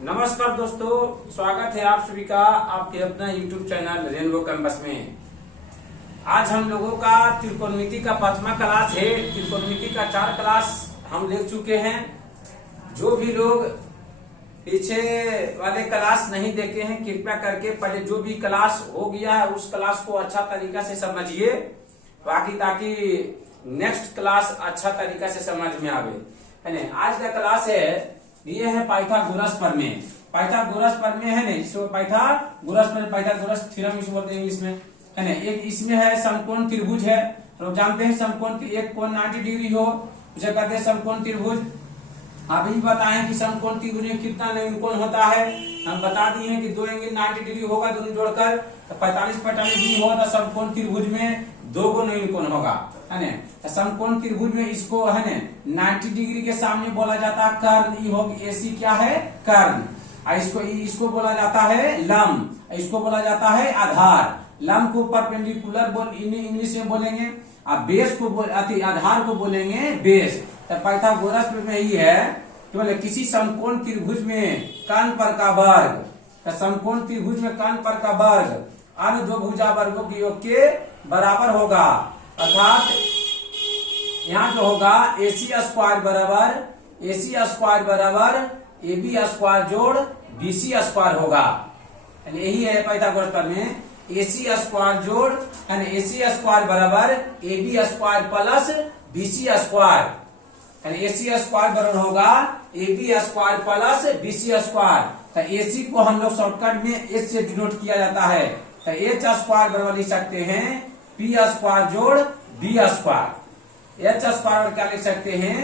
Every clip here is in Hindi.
नमस्कार दोस्तों, स्वागत है आप सभी का आपके अपना YouTube चैनल रेनबो कैंपस में। आज हम लोगों का त्रिकोणमिति का 5वां क्लास है। त्रिकोणमिति का 4 क्लास हम ले चुके हैं। जो भी लोग पीछे वाले क्लास नहीं देखे हैं, कृपया करके पहले जो भी क्लास हो गया है उस क्लास को अच्छा तरीका से समझिए, ताकि नेक्स्ट क्लास अच्छा तरीका से समझ में आवे, है ना। आज का क्लास है, ये है पाइथागोरस प्रमेय। पाइथागोरस प्रमेय है ना, इसको पाइथागोरस थ्योरम इसको बोलते हैं इंग्लिश में, है ना। एक इसमें है समकोण त्रिभुज है। लोग जानते हैं समकोण की एक कोण 90 डिग्री हो उसे कहते हैं समकोण त्रिभुज। अभी बताएं कि समकोण त्रिभुज में कितना नवीन कोण होता है। हम बता दिए हैं कि 2 एंगल 90 डिग्री होगा, दोनों जोड़कर तो 45 डिग्री होगा। तो समकोण त्रिभुज में 2 गो नवीन कोण होगा, है ना। समकोण त्रिभुज में इसको है ना 90 डिग्री के सामने बोला जाता है कर्ण। एसी क्या है? कर्ण। इसको बोला जाता है लंब, इसको बोला जाता है आधार। लंब को परपेंडिकुलर इंग्लिश में बोलेंगे, अब बेस को आधार को बोलेंगे बेस। तो पाइथागोरस में यही है कि बोले किसी समकोण त्रिभुज में कर्ण पर का वर्ग, तो समकोण त्रिभुज में कर्ण पर का वर्ग अन्य 2 भुजा वर्गों के योग के बराबर होगा। अर्थात यहाँ जो होगा AC स्क्वायर बराबर AB स्क्वायर जोड़ BC स्क्वायर होगा। यही है पाइथागोरस प्रमेय। AC स्क्वायर जोड़ AC स्क्वायर बराबर AB square plus BC square. AC square बराबर होगा AB square plus BC square. तो AC को हम लोग शॉर्टकट में H से डिनोट किया जाता है। तो H स्क्वायर बराबर लिख सकते हैं P स्क्वायर जोड़ B स्क्वायर। H स्क्वायर क्या लिख सकते हैं?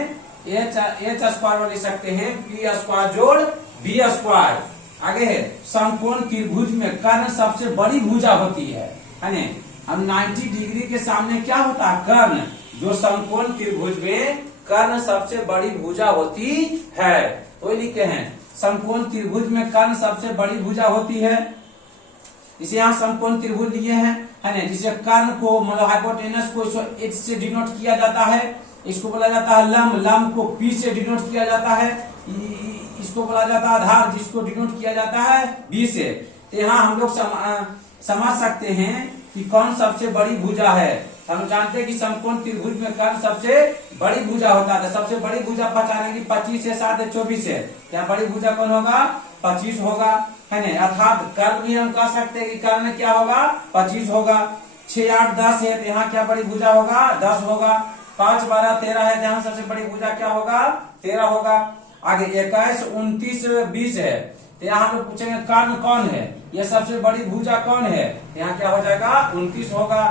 H स्क्वायर लिख सकते हैं P स्क्वायर जोड़ B स्क्वायर। आगे है समकोण त्रिभुज में कर्ण सबसे बड़ी भुजा होती है ना। हम 90 डिग्री के सामने क्या होता है? कर्ण। जो समकोण त्रिभुज में कर्ण सबसे बड़ी भुजा होती है, तो लिखते हैं समकोण त्रिभुज में कर्ण सबसे बड़ी भुजा होती है। इसे यहाँ समकोण त्रिभुज लिए हैं, है ना, जिसे कर्ण को मतलब हाइपोटेनस को H से डिनोट किया जाता है। इसको बोला जाता है लंब, लंब को P से डिनोट किया जाता है। इसको बोला जाता है आधार, जिसको डिनोट किया जाता है B से। तो यहाँ हम लोग समझ सकते हैं कि कौन सबसे बड़ी भुजा है। हम जानते हैं कि समकोण त्रिभुज में कर्ण सबसे बड़ी भुजा होता है। सबसे बड़ी भुजा पहचानेंगे 25 से 7 है 24 है। यहाँ बड़ी भुजा कौन होगा? 25 होगा, है ना। अर्थात कर्ण भी हम कह सकते हैं कि कर्ण क्या होगा? 25 होगा। 6, 8, 10 है तो यहाँ क्या बड़ी भुजा होगा? 10 होगा। 5, 12, 13 है, जहाँ सबसे बड़ी भुजा क्या होगा? 13 होगा। आगे 21, 29, 20 है तो यहाँ हम लोग पूछेंगे कर्ण कौन है, यह सबसे बड़ी भुजा कौन है? यहाँ क्या हो जाएगा? 29 होगा।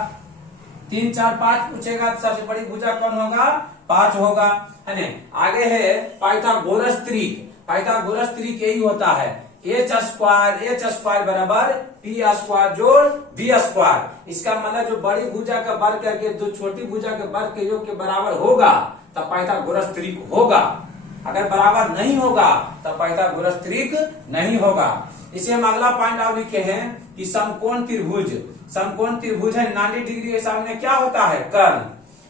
3, 4, 5 पूछेगा तो सबसे बड़ी भुजा कौन होगा? 5 होगा, है ना। आगे है पाइथागोरस त्रिक। पाइथागोरस त्रिक यही होता है H स्क्वायर बराबर P स्क्वायर जोड़ B स्क्वायर। इसका मतलब जो बड़ी भुजा का वर्ग करके जो छोटी भुजा के वर्ग के योग के बराबर होगा तब पाइथागोरस त्रिक होगा। अगर बराबर नहीं होगा तब पाइथागोरस त्रिक नहीं होगा। इसे हम अगला पॉइंट और लिखे हैं कि समकोण त्रिभुज है 90 डिग्री के सामने क्या होता है? कर्ण,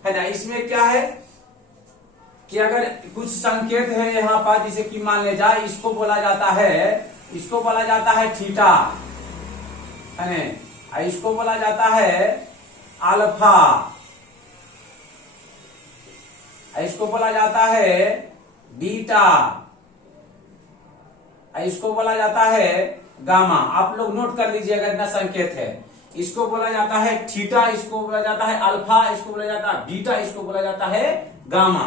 है ना। इसमें क्या है कि अगर कुछ संकेत है यहाँ पर, जिसे कि मान ले जाए इसको बोला जाता है थीटा, है ना। इसको बोला जाता है अल्फा, इसको बोला जाता है बीटा, इसको बोला जाता है गामा। आप लोग नोट कर लीजिएगा, इतना संकेत है। इसको बोला जाता है थीटा, इसको बोला जाता है अल्फा, इसको बोला जाता है बीटा, इसको बोला जाता है गामा,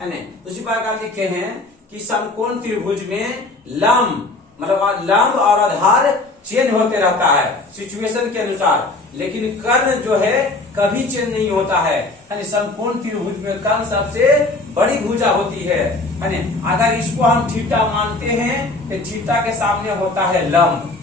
है ना। उसी प्रकार लिखे हैं कि समकोण त्रिभुज में लंब और आधार चेंज होते रहता है सिचुएशन के अनुसार, लेकिन कर्ण जो है कभी चेंज नहीं होता है ना। समकोण त्रिभुज में कर्ण सबसे बड़ी भुजा होती है ना। अगर इसको हम थीटा मानते हैं तो थीटा के सामने होता है लंब।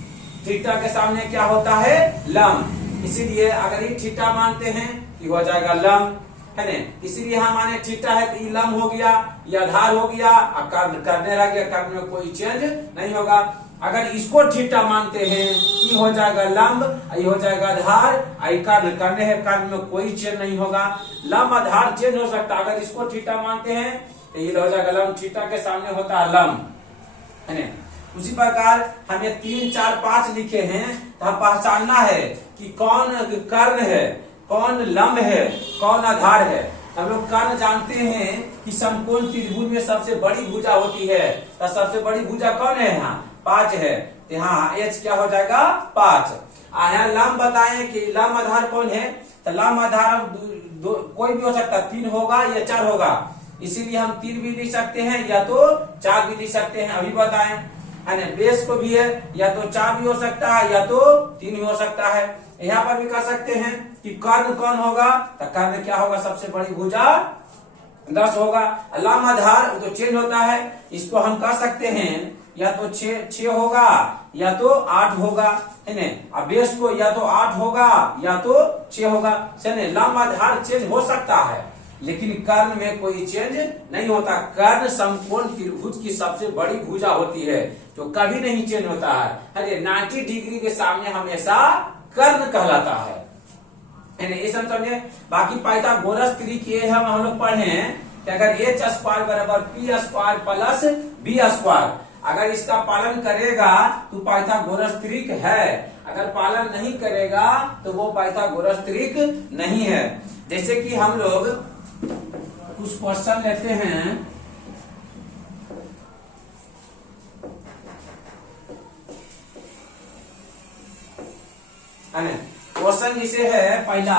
थीटा के सामने क्या होता है? लंब। इसीलिए अगर ये थीटा मानते हैं ये हो जाएगा लंब, है ना। इसीलिए हम माने थीटा है तो ये लंब हो गया, ये आधार हो गया, कर्ण करने रह गया, कर्ण में कोई चेंज नहीं होगा। अगर इसको थीटा मानते हैं ये हो जाएगा लंब, ये हो जाएगा आधार, कर्ण करने है, कर्ण में कोई चेंज नहीं होगा। लंब आधार चेंज हो सकता है। अगर इसको थीटा मानते हैं तो ये हो जाएगा लंब, थीटा के सामने होता है लंब, है ना। उसी प्रकार हम ये 3 4 5 लिखे हैं, तो हम पहचानना है कि कौन कर्ण है, कौन लंब है, कौन आधार है। हम लोग कर्ण जानते हैं कि समकोण त्रिभुज में सबसे बड़ी भुजा होती है, तो सबसे बड़ी भुजा कौन है, यहाँ 5 है, तो यहाँ H क्या हो जाएगा 5। यहाँ लंब बताएं कि लंब आधार कौन है, तो लंब आधार कोई भी हो सकता है, 3 होगा या 4 होगा, इसीलिए हम 3 भी लिख सकते हैं या तो 4 भी लिख सकते हैं, अभी बताएं। बेस को भी है, या तो 4 भी हो सकता है या तो 3 भी हो सकता है। यहाँ पर भी कह सकते हैं कि कर्ण कौन होगा, तो कर्ण क्या होगा, सबसे बड़ी भुजा 10 होगा। लंब आधार तो चेंज होता है, इसको हम कह सकते हैं या तो 6 होगा या तो 8 होगा, है ना। अब बेस को या तो 8 होगा या तो 6 होगा, लंब आधार चेंज हो सकता है, लेकिन कर्ण में कोई चेंज नहीं होता। कर्ण समकोण त्रिभुज की सबसे बड़ी भुजा होती है, जो कभी नहीं चेंज होता है। 90 डिग्री के सामने हमेशा कर्ण कहलाता है, ये समझे। बाकी पाइथागोरस त्रिक ये हम लोग पढ़े हैं कि अगर एच स्क्वायर बराबर P square plus B square, अगर इसका पालन करेगा तो पाइथागोरस त्रिक है, अगर पालन नहीं करेगा तो वो पाइथागोरस त्रिक नहीं है। जैसे कि हम लोग कुछ क्वेश्चन लेते हैं, क्वेश्चन जिसे है पहला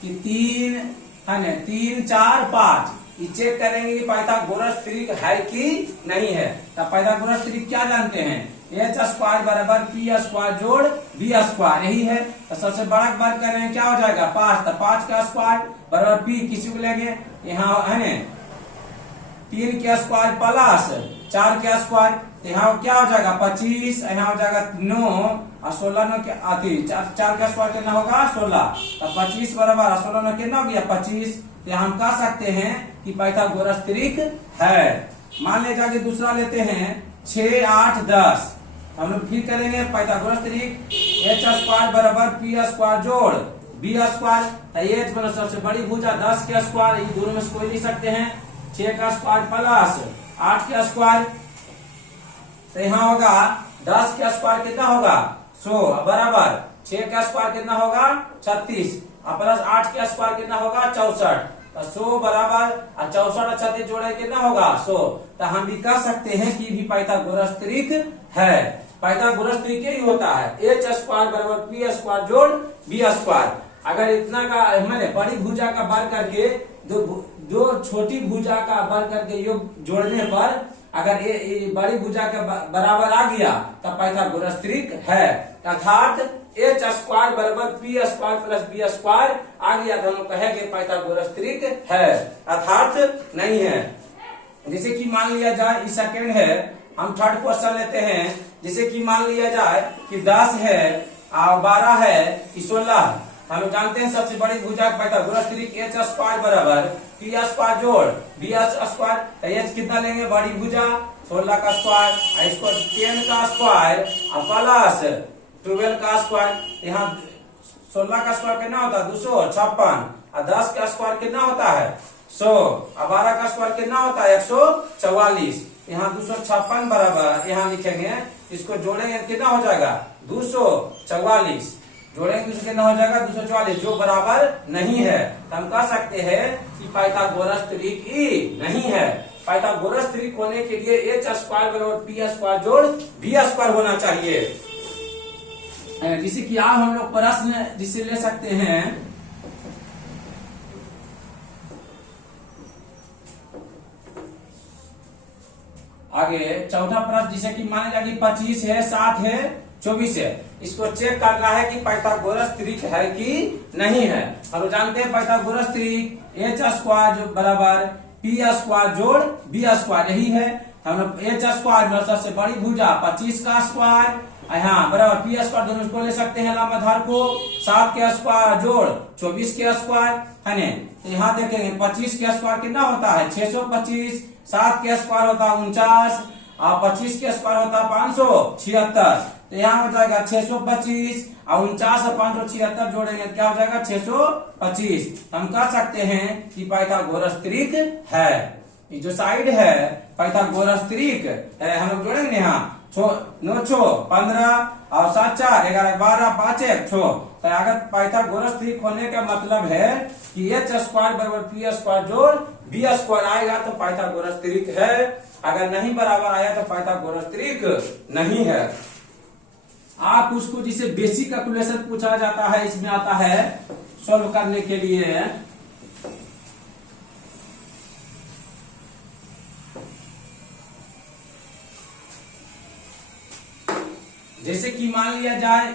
कि 3 4 5, ये चेक करेंगे कि पाइथागोरस त्रिक है कि नहीं है। तो पाइथागोरस त्रिक क्या जानते हैं, एच स्क्वायर बराबर पी स्क्वायर जोड़ बी स्क्वायर, यही है। तो सबसे बड़ा वर्ग करेंगे क्या हो जाएगा 5, तो 5 का स्क्वायर बराबर पी, किसी को लेंगे यहाँ है न 3 के स्क्वायर प्लस 4 के स्क्वायर, यहाँ क्या हो जाएगा 25, यहाँ हो जाएगा 9 और 16 9 के 4 का स्क्वायर कितना होगा 16, तो 25 बराबर 16 9 कितना हो गया 25। तो हम कह सकते हैं कि पाइथागोरस त्रिक है। मान लीजिए कि दूसरा लेते हैं 6 8 10, हम लोग फिर करेंगे पाइथागोरस त्रिक, एच स्क्वायर बराबर पी स्क्वायर जोड़ बी स्क्वायर, एच बराबर सबसे बड़ी भुजा 10 के स्क्वायर, ये दोनों में से कोई लिख सकते हैं, 6 का स्क्वायर प्लस 8 के स्क्वायर, तो यहाँ होगा 10 का स्क्वायर कितना होगा 100 बराबर 6 का स्क्वायर कितना होगा 36 और प्लस 8 का स्क्वायर कितना होगा 64, तो 100 बराबर 64 और 36 जोड़े कितना होगा 100। तो हम भी कह सकते हैं कि भी पाइथागोरस त्रिक है। पाइथागोरस त्रिक ही होता है, एच स्क्वायर बराबर पी स्क्वायर जोड़ बी स्क्वायर। अगर इतना का मैंने बड़ी भुजा का वर्ग करके दो छोटी भुजा का वर्ग करके योग जोड़ने पर अगर ये बड़ी भुजा के बराबर आ गया तब पाइथागोरस त्रिक है, अर्थात एच स्क्वायर बराबर P square plus B square आ गया तो हम कहेंगे पाइथागोरस त्रिक है, अर्थात नहीं है। जैसे कि मान लिया जाए इस सेकेंड है, हम थर्ड क्वेश्चन लेते हैं। जैसे कि मान लिया जाए कि 10 है और 12 है कि 16, हम जानते हैं सबसे बड़ी भुजा पाइथागोरस त्रिक एच स्क्वायर बराबर पी स्क्वायर जोड़ बी स्क्वायर, तो एच कितना लेंगे बड़ी भुजा 16 का स्क्वायर, इसको 10 का स्क्वायर और प्लस 12 का स्क्वायर, यहाँ 16 का स्क्वायर कितना होता है 256 और 10 का स्क्वायर कितना होता है 100 और 12 का स्क्वायर कितना होता है 144, यहाँ 256 बराबर यहाँ लिखेंगे, इसको जोड़ेंगे कितना हो जाएगा 244, जोड़ेंगे तो कितना हो जाएगा 244, जो बराबर नहीं है। तो हम कह सकते हैं कि पाइथागोरस त्रिक ही नहीं है। पाइथागोरस त्रिक होने के लिए एच स्क्वायर बराबर पी स्क्वायर जोड़ बी स्क्वायर होना चाहिए। जिसे कि आप हम लोग प्रश्न जिसे ले सकते हैं, आगे चौथा प्रश्न, जिसे कि मान लिया कि 25 है 7 है 24 है, इसको चेक करना है कि पाइथागोरस त्रिक है कि नहीं है। हम जानते हैं पाइथागोरस त्रिक एच स्क्वायर जो बराबर पी स्क्वायर जोड़ बी स्क्वायर, यही है। हम लोग एच स्क्वायर में सबसे बड़ी भुजा 25 का स्क्वायर, यहाँ बराबर पी स्क्वायर दोनों को ले सकते हैं लंब आधार को, 7 के स्क्वायर जोड़ 24 के स्क्वायर, है न। तो यहाँ देखेंगे 25 के स्क्वायर कितना होता है 625, 7 के स्क्वायर होता है 49 और 25 के स्क्वायर होता है 576, तो यहाँ हो जाएगा 625 और 49 और 576 जोड़ेंगे क्या हो जाएगा 625। हम कह सकते हैं कि पाइथागोरस त्रिक है, ये जो साइड है पाइथागोरस त्रिक है। हम लोग जोड़ेंगे यहाँ नो 15 और 7 4 11 12 5 1 6। तो अगर पाइथागोरस ट्रिक होने का मतलब है कि एच स्क्वायर बराबर पी स्क्वायर जोड़ बी स्क्वायर आएगा तो पाइथागोरस ट्रिक है, अगर नहीं बराबर आया तो पाइथागोरस ट्रिक नहीं है। आप उसको जिसे बेसिक कैलकुलेशन पूछा जाता है इसमें आता है सॉल्व करने के लिए। जैसे कि मान लिया जाए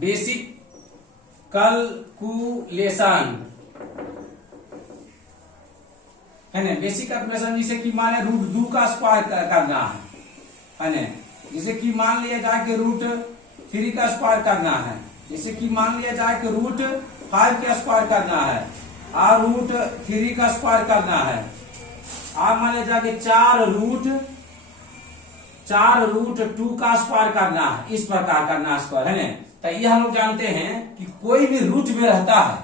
बेसिक कैलकुलेशन है ना, बेसिक कैलकुलेशन जैसे कि माने रूट 2 का स्क्वायर करना है ना, जैसे कि मान लिया जाए कि रूट 3 का स्क्वायर करना है, जैसे कि मान लिया जाए कि रूट 5 का स्क्वायर करना है और रूट 3 का स्क्वायर करना है, और मान लिया जाए कि 4 रूट 2 का स्क्वायर करना है, इस प्रकार करना स्क्वायर है ना। तो ये हम लोग जानते हैं कि कोई भी रूट में रहता है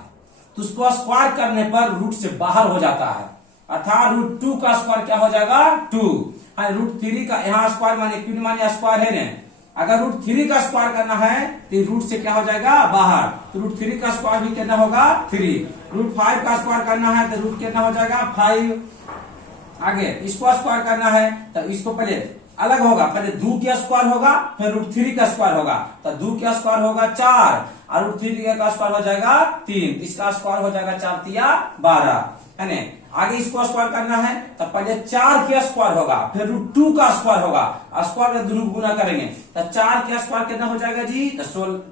तो उसको स्क्वायर करने पर रूट से बाहर हो जाता है, अर्थात रूट 2 का स्क्वायर क्या हो जाएगा 2, रूट 3 का यहाँ स्क्वायर माने क्यों माने स्क्वायर है ना, अगर रूट 3 का स्क्वायर करना है तो रूट से क्या हो जाएगा बाहर, तो रूट 3 का स्क्वायर भी कितना होगा 3, रूट 5 का स्क्वायर करना है तो रूट कितना हो जाएगा 5, आगे इसको स्क्वायर करना है तो इसको पहले अलग होगा, पहले 2 का स्क्वायर होगा फिर रूट 3 का स्क्वायर होगा, तो 2 का स्क्वायर होगा 4 और रूट 3 का स्क्वायर हो जाएगा 3, इसका स्क्वायर हो जाएगा 4 तिया 12 है ना। आगे इसको स्क्वायर करना है तो पहले 4 का स्क्वायर होगा फिर रूट 2 का स्क्वायर होगा, स्क्वायर में दोनों गुना करेंगे तो 4 का स्क्वायर कितना हो जाएगा जी, तो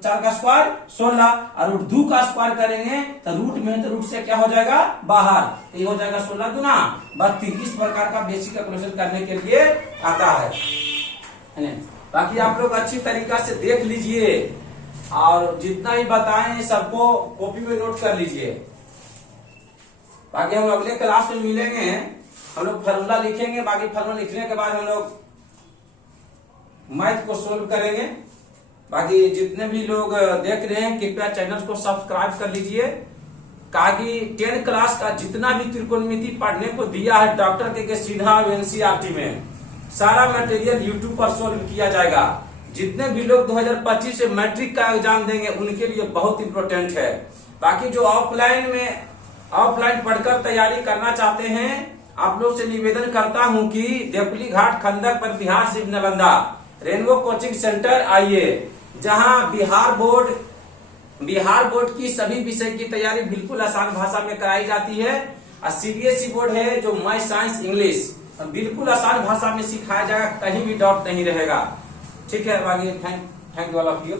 4 का स्क्वायर 16 और रूट 2 का स्क्वायर करेंगे तो रूट में तो रूट से क्या हो जाएगा बाहर, तो ये हो जाएगा 16 गुना 32। इस प्रकार का बेसिक कैलकुलेशन करने के लिए आता है। बाकी आप लोग अच्छी तरीका से देख लीजिए और जितना ही बताएं सबको कॉपी में नोट कर लीजिए। बाकी हम अगले क्लास में मिलेंगे, हम लोग फार्मूला लिखेंगे, बाकी फार्मूला लिखने के बाद हम लोग मैथ को सोल्व करेंगे। बाकी जितने भी लोग देख रहे हैं कृपया चैनल को सब्सक्राइब कर लीजिए, ताकि 10 क्लास का जितना भी त्रिकोणमिति पढ़ने को दिया है डॉक्टर के सिन्हा और एनसीईआरटी में सारा मटेरियल यूट्यूब पर सोल्व किया जाएगा। जितने भी लोग 2025 से मैट्रिक का एग्जाम देंगे उनके लिए बहुत इंपॉर्टेंट है। बाकी जो ऑफलाइन पढ़कर तैयारी करना चाहते हैं आप लोग से निवेदन करता हूं कि देवकुली घाट खंडक पर Bihar Shiv Nalanda rainbow coaching centre आइए, जहां बिहार बोर्ड की सभी विषय की तैयारी बिल्कुल आसान भाषा में कराई जाती है, और सीबीएसई बोर्ड है जो मैथ साइंस इंग्लिश बिल्कुल आसान भाषा में सिखाया जाएगा, कहीं भी डाउट नहीं रहेगा। ठीक है, बाकी thank you all of you.